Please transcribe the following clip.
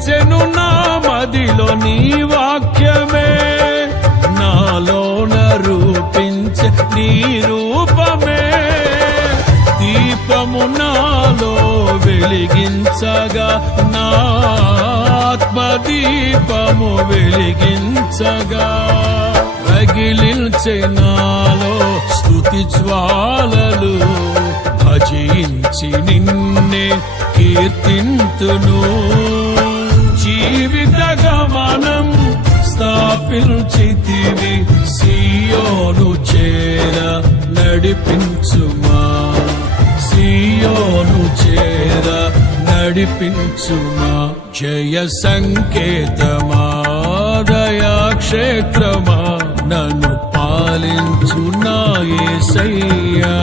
నిలిచెను నా మదిలో నీ వాక్యమే, నాలోన రూపించే నీ రూపమే. దీపము నాలో వెలిగించగా, నా ఆత్మదీపము వెలిగించగా, రగిలించే నాలో స్తుతి జ్వాలలు. భజించి నిన్నే కీర్తింతును, జీవిత గమనం స్థాపించితివి. సియోను చేర నడిపించుమా, సియోను చేర నడిపించుమా. జయ సంకేతమా, దయాక్షేత్రమా, నన్ను పాలించు నా యేసయ్యా.